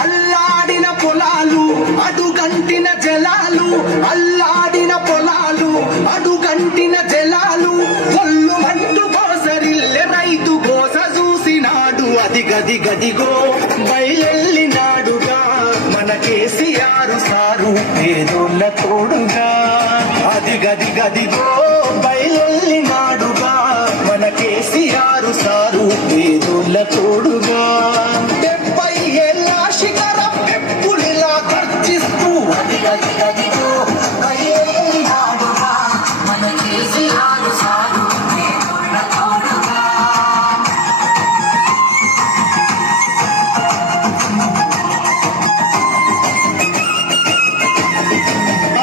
అల్లాడిన పొలాలు అడుగంటిన జలాలు, అల్లాడిన పొలాలు అడుగంటిన జలాలు, కొల్లు మంటూ కోసరిల్లె రైతు గోస చూసినాడు. అది గది గదిగో బయలెల్లినాడుగా మన కేసీఆర్ సారు పేదోళ్ళ తోడుగా. అది గది గదిగో బయలెల్లినాడుగా మన కేసీఆర్ సారు పేదోళ్ళ తోడుగా. 70 ఏళ్ళ శిఖరం ఎప్పుడిలా గర్జిస్తూ అది గది గదిగో బయలెల్లినాడుగా మన కేసీఆర్ సారు పేదోళ్ళ తోడుగా.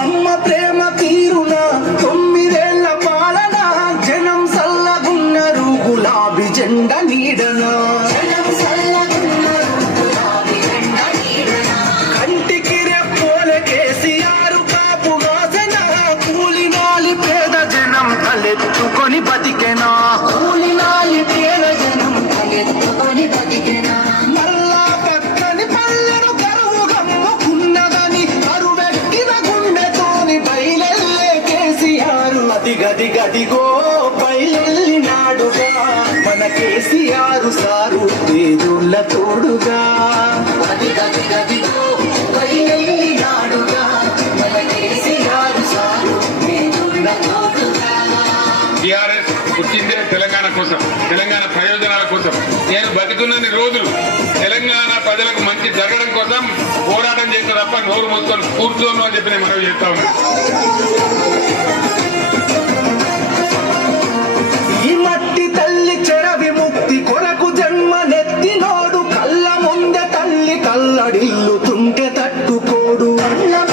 అమ్మ ప్రేమ తీరున 9 ఏళ్ల పాలన, జనం సల్లగున్నారు గులాబీ జెండ నీడన. కంటికి రెప్పోలే కేసీఆర్ కాపు వాసన, కూలినాలి పేద జనం తలెత్తుకొని బతికెనా. కూలినాలి పేద జనం తలెత్తుకొని బతికెనా. మల్లా పక్కని పల్లెను కరువు గమ్ముకున్నదని కరువెక్కిన గుండెతోని బయలెల్లే కేసీఆర్. అది గది గదిగో బయలెల్లినాడుగా మన కేసీఆర్ సారు పేదోళ్ళ తోడుగా. అది గది గదిగో బయలెల్లినాడుగా మన కేసీఆర్ సారు పేదోళ్ళ తోడుగా. టీఆర్ఎస్ పుట్టిందే తెలంగాణ కోసం, తెలంగాణ ప్రయోజనాల కోసం. నేను బతికున్నన్ని రోజులు తెలంగాణ ప్రజలకు మంచి జరగడం కోసం పోరాటం చేసిన తప్ప నోరు మూసుకొని కూర్చోను అని చెప్పి నేను మనవి చేస్తా ఉన్నాను. ఈ మట్టి తల్లి చెర విముక్తి కొరకు జన్మనెత్తినోడు, కళ్ళ ముందే తల్లి కల్లడిల్లు